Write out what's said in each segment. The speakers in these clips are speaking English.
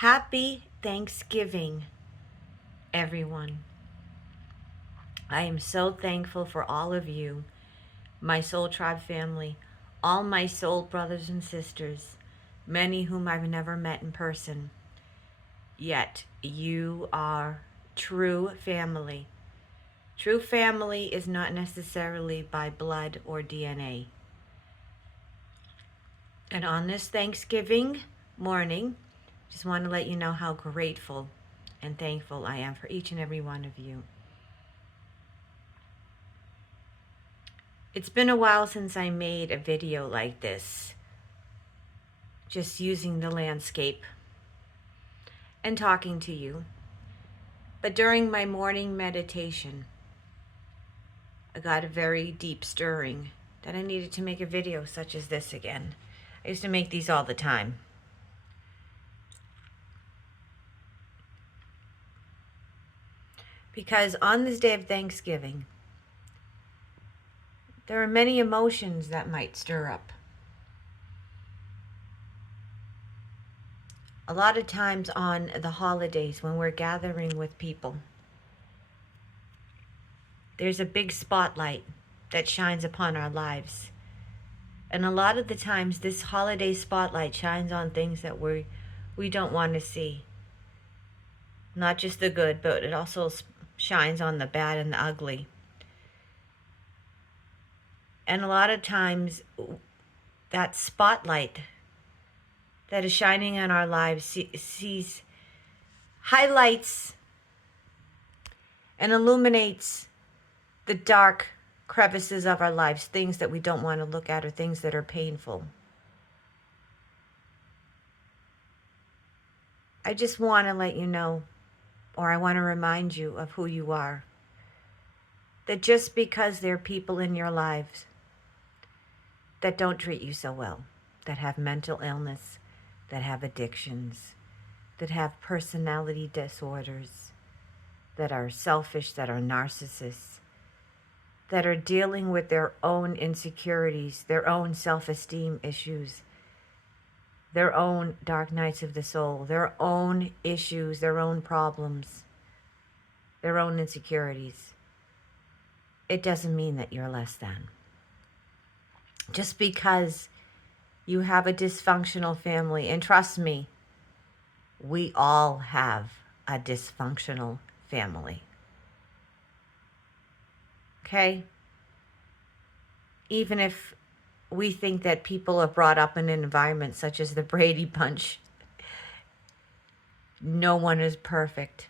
Happy Thanksgiving, everyone. I am so thankful for all of you, my Soul Tribe family, all my soul brothers and sisters, many whom I've never met in person. Yet you are true family. True family is not necessarily by blood or DNA. And on this Thanksgiving morning, just want to let you know how grateful and thankful I am for each and every one of you. It's been a while since I made a video like this, just using the landscape and talking to you. But during my morning meditation, I got a very deep stirring that I needed to make a video such as this again. I used to make these all the time. Because on this day of Thanksgiving, there are many emotions that might stir up. A lot of times on the holidays when we're gathering with people, there's a big spotlight that shines upon our lives. And a lot of the times this holiday spotlight shines on things that we don't want to see. Not just the good, but it also shines on the bad and the ugly. And a lot of times that spotlight that is shining on our lives highlights and illuminates the dark crevices of our lives, things that we don't want to look at or things that are painful. I just want to let you know, or I want to remind you of who you are. That just because there are people in your lives that don't treat you so well, that have mental illness, that have addictions, that have personality disorders, that are selfish, that are narcissists, that are dealing with their own insecurities, their own self-esteem issues, their own dark nights of the soul, their own issues, their own problems, their own insecurities. It doesn't mean that you're less than. Just because you have a dysfunctional family, and trust me, we all have a dysfunctional family. Okay? Even if we think that people are brought up in an environment such as the Brady Bunch, no one is perfect.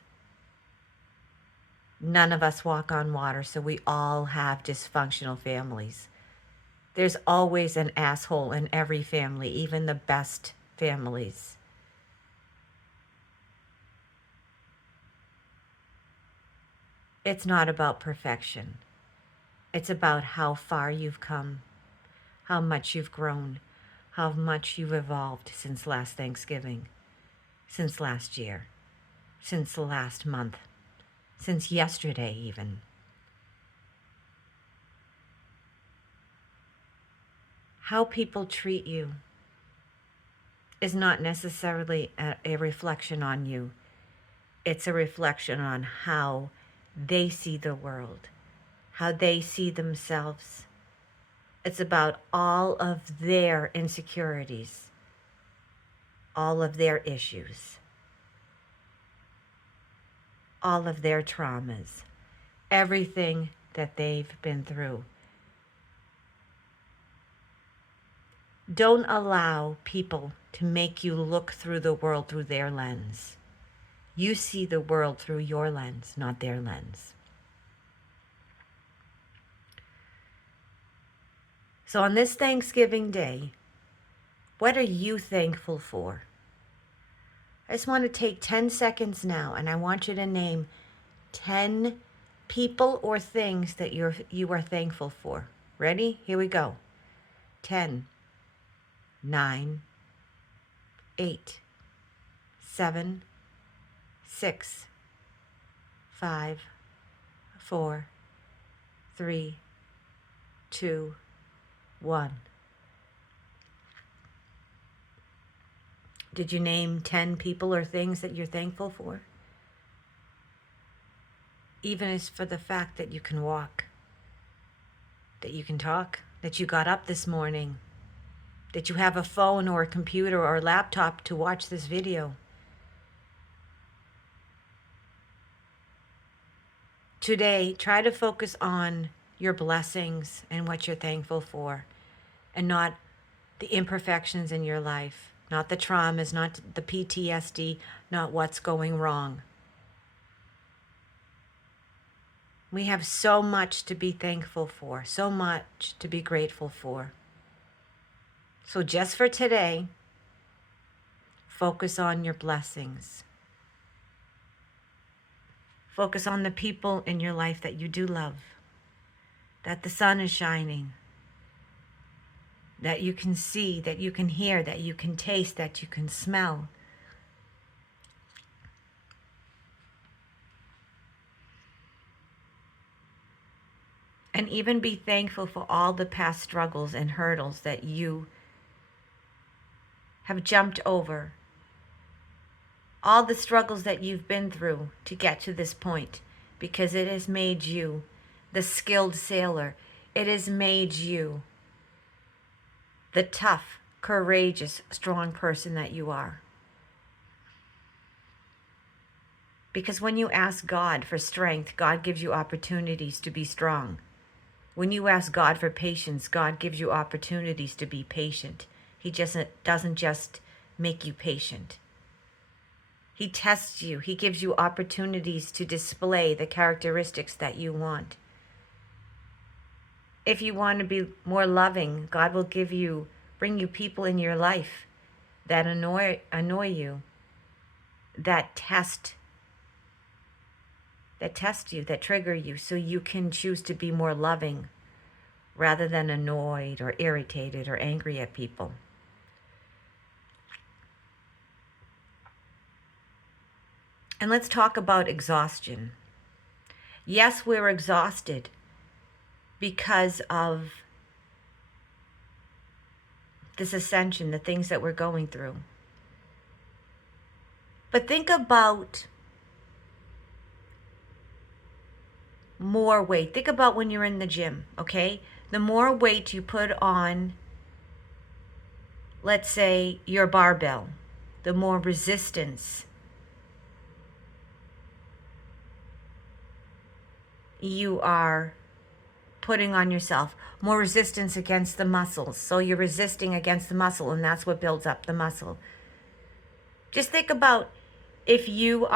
None of us walk on water, so we all have dysfunctional families. There's always an asshole in every family, even the best families. It's not about perfection. It's about how far you've come, how much you've grown, how much you've evolved since last Thanksgiving, since last year, since the last month, since yesterday even. How people treat you is not necessarily a reflection on you. It's a reflection on how they see the world, how they see themselves. It's about all of their insecurities, all of their issues, all of their traumas, everything that they've been through. Don't allow people to make you look through the world through their lens. You see the world through your lens, not their lens. So on this Thanksgiving Day, what are you thankful for? I just want to take 10 seconds now, and I want you to name 10 people or things that you are thankful for. Ready? Here we go. 10, 9, 8, 7, 6, 5, 4, 3, 2, 1. Did you name 10 people or things that you're thankful for? Even as for the fact that you can walk, that you can talk, that you got up this morning, that you have a phone or a computer or a laptop to watch this video. Today, try to focus on your blessings and what you're thankful for, and not the imperfections in your life, not the traumas, not the PTSD, not what's going wrong. We have so much to be thankful for, so much to be grateful for. So just for today, focus on your blessings. Focus on the people in your life that you do love, that the sun is shining, that you can see, that you can hear, that you can taste, that you can smell. And even be thankful for all the past struggles and hurdles that you have jumped over. All the struggles that you've been through to get to this point, because it has made you the skilled sailor. It has made you the tough, courageous, strong person that you are. Because when you ask God for strength, God gives you opportunities to be strong. When you ask God for patience, God gives you opportunities to be patient. He just doesn't just make you patient. He tests you. He gives you opportunities to display the characteristics that you want. If you want to be more loving, God will bring you people in your life that annoy you, that test you, that trigger you, so you can choose to be more loving rather than annoyed or irritated or angry at people. And let's talk about exhaustion. Yes, we're exhausted because of this ascension, the things that we're going through. But think about more weight. Think about when you're in the gym, okay? The more weight you put on, let's say, your barbell, the more resistance you are putting on yourself, more resistance against the muscles. So you're resisting against the muscle, and that's what builds up the muscle. Just think about if you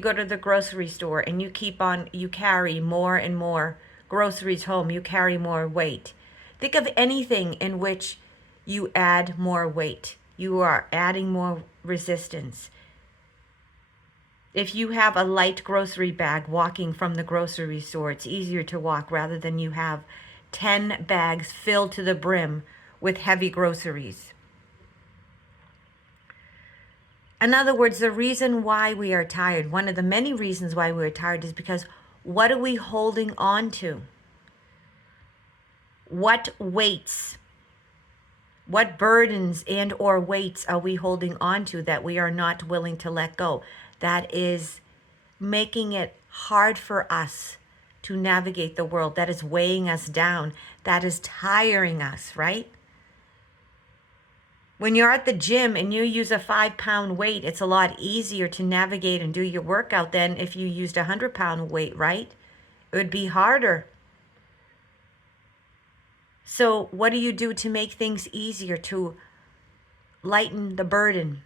go to the grocery store and you carry more and more groceries home, you carry more weight. Think of anything in which you add more weight. You are adding more resistance. If you have a light grocery bag walking from the grocery store, it's easier to walk rather than you have 10 bags filled to the brim with heavy groceries. In other words, the reason why we are tired, one of the many reasons why we're tired, is because what are we holding on to? What weights, what burdens and or weights are we holding on to that we are not willing to let go? That is making it hard for us to navigate the world. That is weighing us down. That is tiring us, right? When you're at the gym and you use a 5-pound weight, it's a lot easier to navigate and do your workout than if you used a 100-pound weight, right? It would be harder. So what do you do to make things easier, to lighten the burden?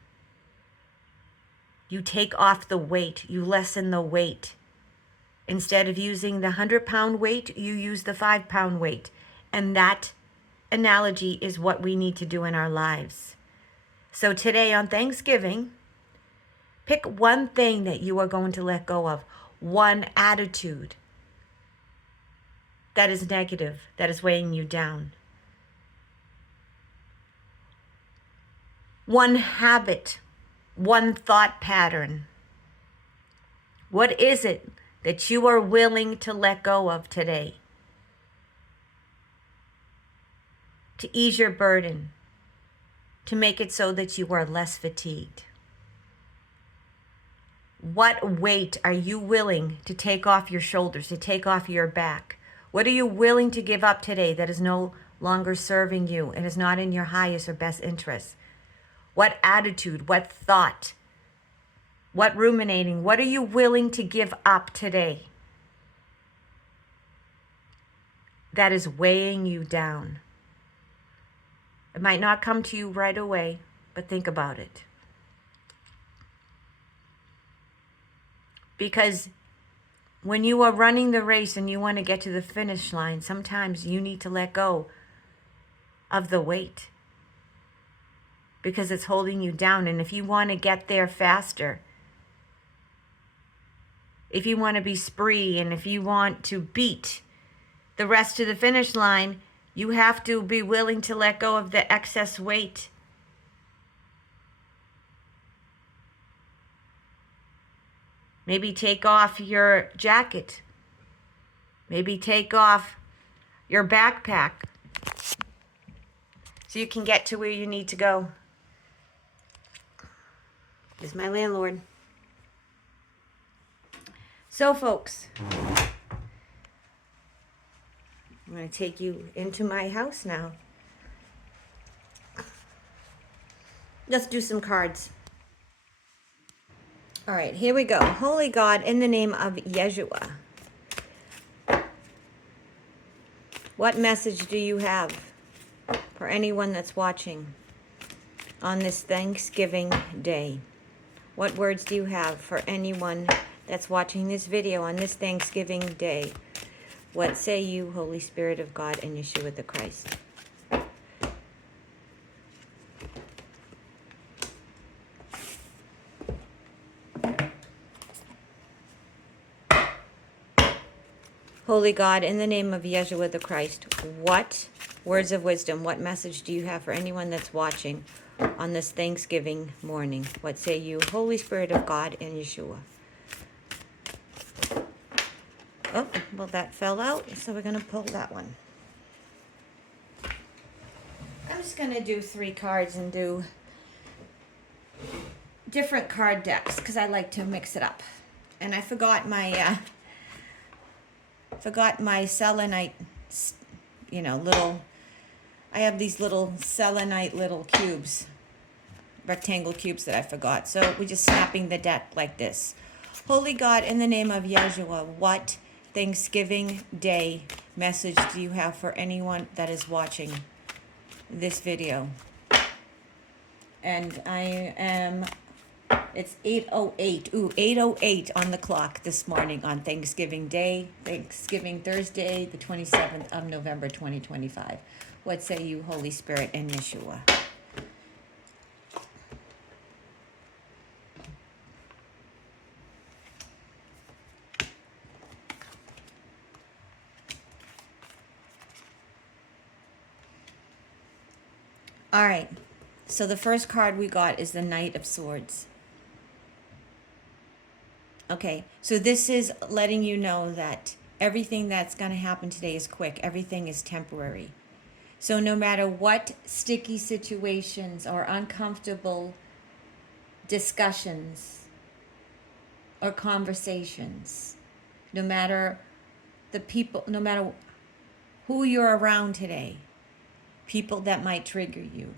You take off the weight. You lessen the weight. Instead of using the 100-pound weight, you use the 5-pound weight. And that analogy is what we need to do in our lives. So today on Thanksgiving, pick one thing that you are going to let go of, one attitude that is negative, that is weighing you down. One habit, one thought pattern. What is it that you are willing to let go of today to ease your burden, to make it so that you are less fatigued? What weight are you willing to take off your shoulders, to take off your back? What are you willing to give up today that is no longer serving you and is not in your highest or best interest? What attitude, what thought, what ruminating, what are you willing to give up today that is weighing you down? It might not come to you right away, but think about it. Because when you are running the race and you want to get to the finish line, sometimes you need to let go of the weight because it's holding you down. And if you want to get there faster, if you want to be spree, and if you want to beat the rest to the finish line, you have to be willing to let go of the excess weight. Maybe take off your jacket. Maybe take off your backpack so you can get to where you need to go. This is my landlord. So, folks, I'm going to take you into my house now. Let's do some cards. All right, here we go. Holy God, in the name of Yeshua, what message do you have for anyone that's watching on this Thanksgiving Day? What words do you have for anyone that's watching this video on this Thanksgiving Day? What say you, Holy Spirit of God and Yeshua the Christ? Holy God, in the name of Yeshua the Christ, what words of wisdom, what message do you have for anyone that's watching on this Thanksgiving morning? What say you, Holy Spirit of God and Yeshua? Oh, well, that fell out, so we're going to pull that one. I'm just going to do 3 cards and do different card decks because I like to mix it up. And I forgot my selenite, little, I have these little selenite little cubes, rectangle cubes that I forgot. So we're just snapping the deck like this. Holy God, in the name of Yeshua, what Thanksgiving Day message do you have for anyone that is watching this video? And it's 8:08. 8:08 on the clock this morning on Thanksgiving Day, Thanksgiving Thursday, the 27th of November, 2025. What say you, Holy Spirit and Yeshua? All right. So the first card we got is the Knight of Swords. Okay, so this is letting you know that everything that's going to happen today is quick. Everything is temporary. So no matter what sticky situations or uncomfortable discussions or conversations, no matter the people, no matter who you're around today, people that might trigger you,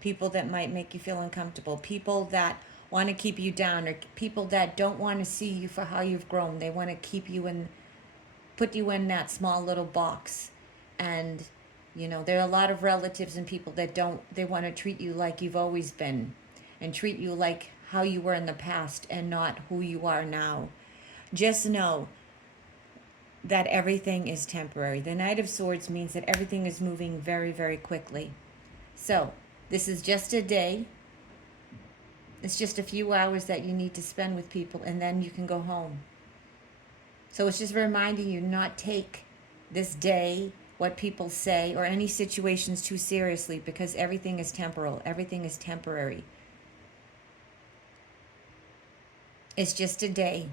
people that might make you feel uncomfortable, people that want to keep you down, or people that don't want to see you for how you've grown. They want to keep you in, put you in that small little box. And, there are a lot of relatives and people that they want to treat you like you've always been and treat you like how you were in the past and not who you are now. Just know that everything is temporary. The Knight of Swords means that everything is moving very, very quickly. So this is just a day. It's just a few hours that you need to spend with people, and then you can go home. So it's just reminding you not take this day, what people say, or any situations too seriously, because everything is temporal. Everything is temporary. It's just a day.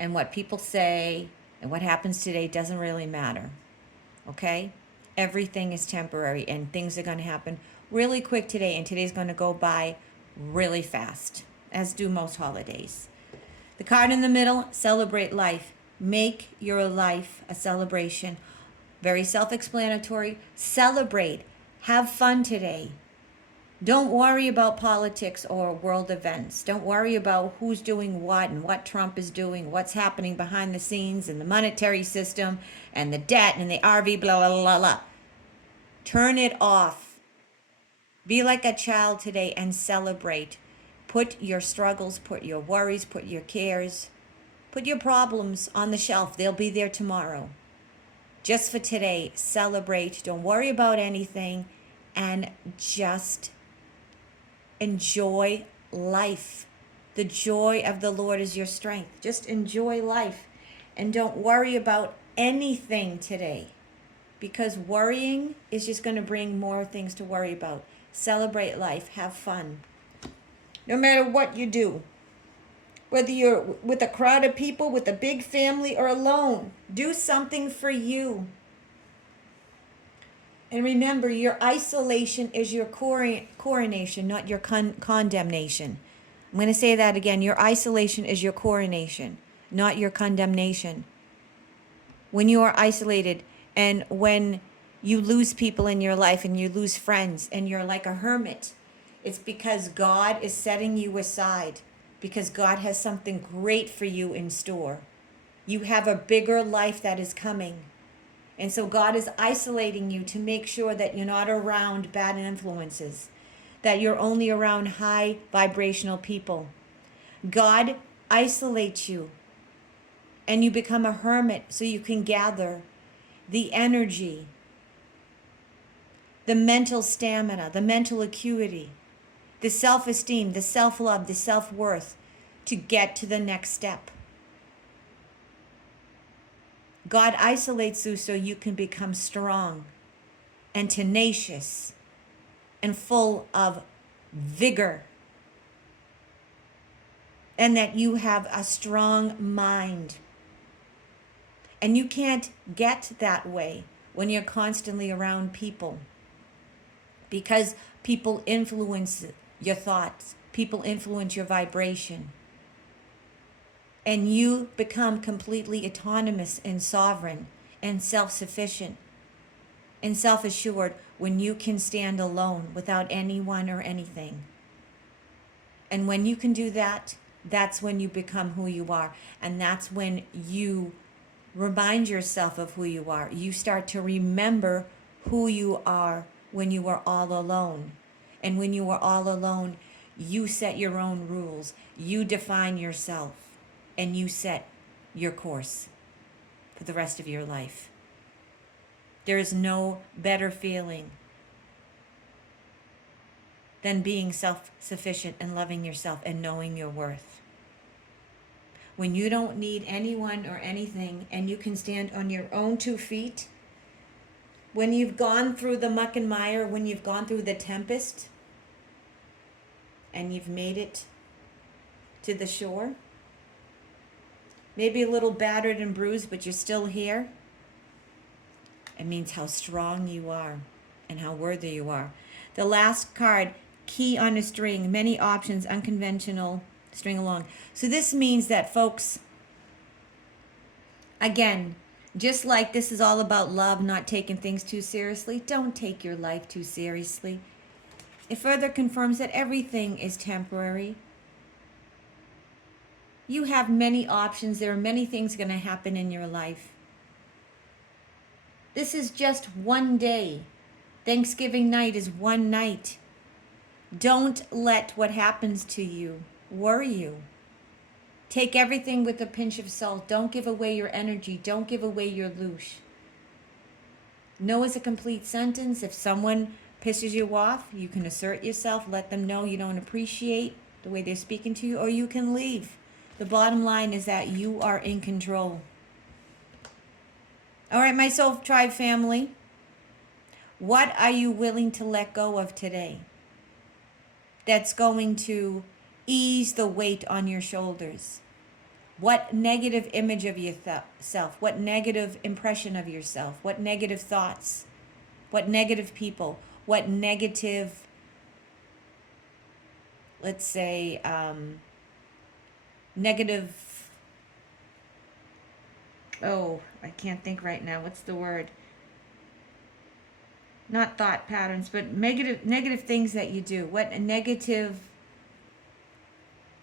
And what people say and what happens today doesn't really matter. Okay? Everything is temporary, and things are going to happen really quick today, and today's going to go by really fast, as do most holidays. The card in the middle, celebrate life. Make your life a celebration. Very self explanatory. Celebrate. Have fun today. Don't worry about politics or world events. Don't worry about who's doing what and what Trump is doing, what's happening behind the scenes in the monetary system and the debt and the RV, blah, blah, blah, blah. Turn it off. Be like a child today and celebrate. Put your struggles, put your worries, put your cares, put your problems on the shelf. They'll be there tomorrow. Just for today, celebrate. Don't worry about anything and just enjoy life. The joy of the Lord is your strength. Just enjoy life and don't worry about anything today, because worrying is just going to bring more things to worry about. Celebrate life. Have fun. No matter what you do, whether you're with a crowd of people, with a big family, or alone, do something for you. And remember, your isolation is your coronation, not your condemnation. I'm going to say that again. Your isolation is your coronation, not your condemnation. When you are isolated and when you lose people in your life and you lose friends and you're like a hermit, it's because God is setting you aside, because God has something great for you in store. You have a bigger life that is coming. And so God is isolating you to make sure that you're not around bad influences, that you're only around high vibrational people. God isolates you and you become a hermit so you can gather the energy, the mental stamina, the mental acuity, the self-esteem, the self-love, the self-worth to get to the next step. God isolates you so you can become strong and tenacious and full of vigor, and that you have a strong mind. And you can't get that way when you're constantly around people, because people influence your thoughts, people influence your vibration. And you become completely autonomous and sovereign and self-sufficient and self-assured when you can stand alone without anyone or anything. And when you can do that, that's when you become who you are. And that's when you remind yourself of who you are. You start to remember who you are when you are all alone. And when you are all alone, you set your own rules. You define yourself. And you set your course for the rest of your life. There is no better feeling than being self-sufficient and loving yourself and knowing your worth. When you don't need anyone or anything and you can stand on your own 2 feet, when you've gone through the muck and mire, when you've gone through the tempest and you've made it to the shore, maybe a little battered and bruised, but you're still here, it means how strong you are and how worthy you are. The last card, key on a string, many options, unconventional, string along. So this means that, folks, again, just like this is all about love, not taking things too seriously, don't take your life too seriously. It further confirms that everything is temporary. You have many options. There are many things going to happen in your life. This is just one day. Thanksgiving night is one night. Don't let what happens to you worry you. Take everything with a pinch of salt. Don't give away your energy. Don't give away your louche. No is a complete sentence. If someone pisses you off, you can assert yourself, let them know you don't appreciate the way they're speaking to you, or you can leave. The bottom line is that you are in control. All right, my Soul Tribe family, what are you willing to let go of today that's going to ease the weight on your shoulders? What negative image of yourself, what negative impression of yourself, what negative thoughts, what negative people, what negative, let's say, negative, oh, I can't think right now. What's the word? Not thought patterns, but negative things that you do. What negative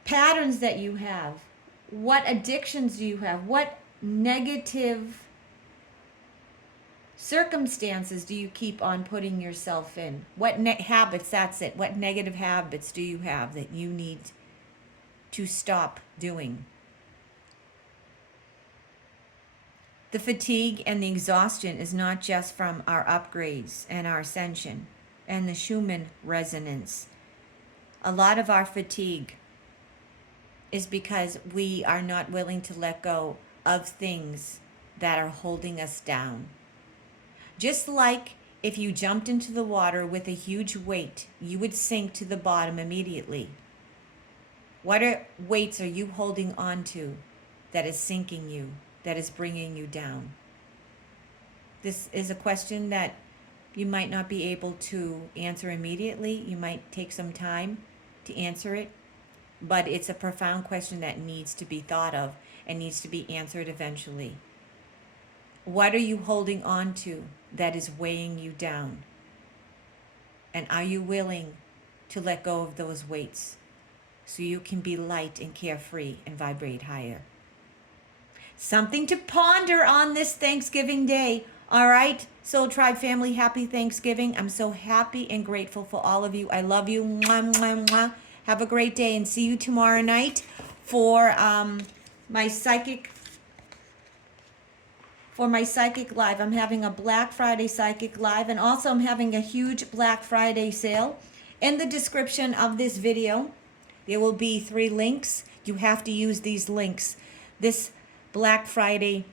patterns that you have? What addictions do you have? What negative circumstances do you keep on putting yourself in? What habits, that's it. What negative habits do you have that you need to stop doing? The fatigue and the exhaustion is not just from our upgrades and our ascension and the Schumann resonance. A lot of our fatigue is because we are not willing to let go of things that are holding us down. Just like if you jumped into the water with a huge weight, you would sink to the bottom immediately. What weights are you holding on to that is sinking you, that is bringing you down? This is a question that you might not be able to answer immediately. You might take some time to answer it, but it's a profound question that needs to be thought of and needs to be answered eventually. What are you holding on to that is weighing you down? And are you willing to let go of those weights so you can be light and carefree and vibrate higher? Something to ponder on this Thanksgiving Day. All right, Soul Tribe family, happy Thanksgiving. I'm so happy and grateful for all of you. I love you. Mwah, mwah, mwah. Have a great day and see you tomorrow night for my psychic live. I'm having a Black Friday psychic live, and also I'm having a huge Black Friday sale. In the description of this video, there will be 3 links. You have to use these links. This Black Friday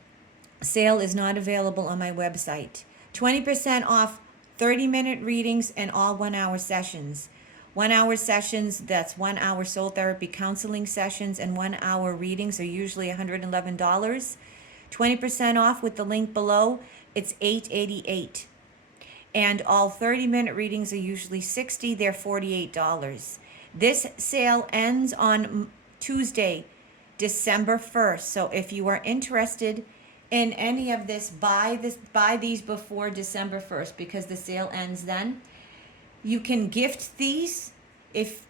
sale is not available on my website. 20% off 30-minute readings and all 1-hour sessions. 1-hour sessions, that's 1-hour soul therapy counseling sessions, and 1-hour readings are usually $111. 20% off with the link below, it's $888. And all 30-minute readings are usually $60, they're $48. This sale ends on Tuesday, December 1st. So if you are interested in any of this, buy these before December 1st because the sale ends then. You can gift these if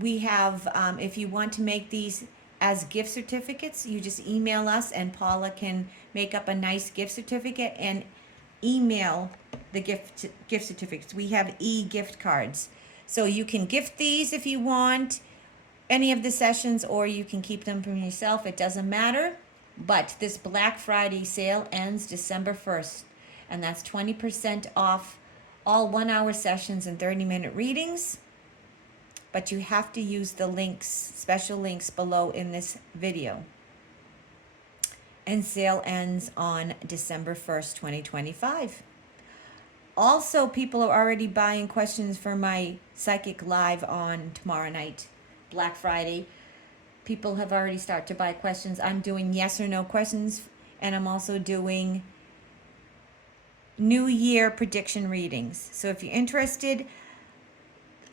we have, if you want to make these as gift certificates, you just email us and Paula can make up a nice gift certificate and email the gift certificates. We have e-gift cards. So you can gift these if you want any of the sessions, or you can keep them for yourself. It doesn't matter. But this Black Friday sale ends December 1st, and that's 20% off all 1-hour sessions and 30-minute readings. But you have to use the links, special links below in this video. And sale ends on December 1st, 2025. Also, people are already buying questions for my psychic live on tomorrow night, Black Friday. People have already started to buy questions. I'm doing yes or no questions, and I'm also doing New Year prediction readings. So if you're interested,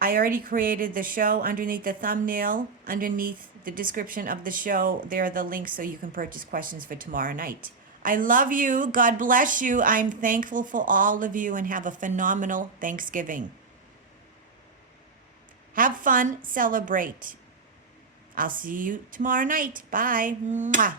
I already created the show underneath the thumbnail, underneath the description of the show. There are the links so you can purchase questions for tomorrow night. I love you. God bless you. I'm thankful for all of you, and have a phenomenal Thanksgiving. Have fun. Celebrate. I'll see you tomorrow night. Bye. Mwah.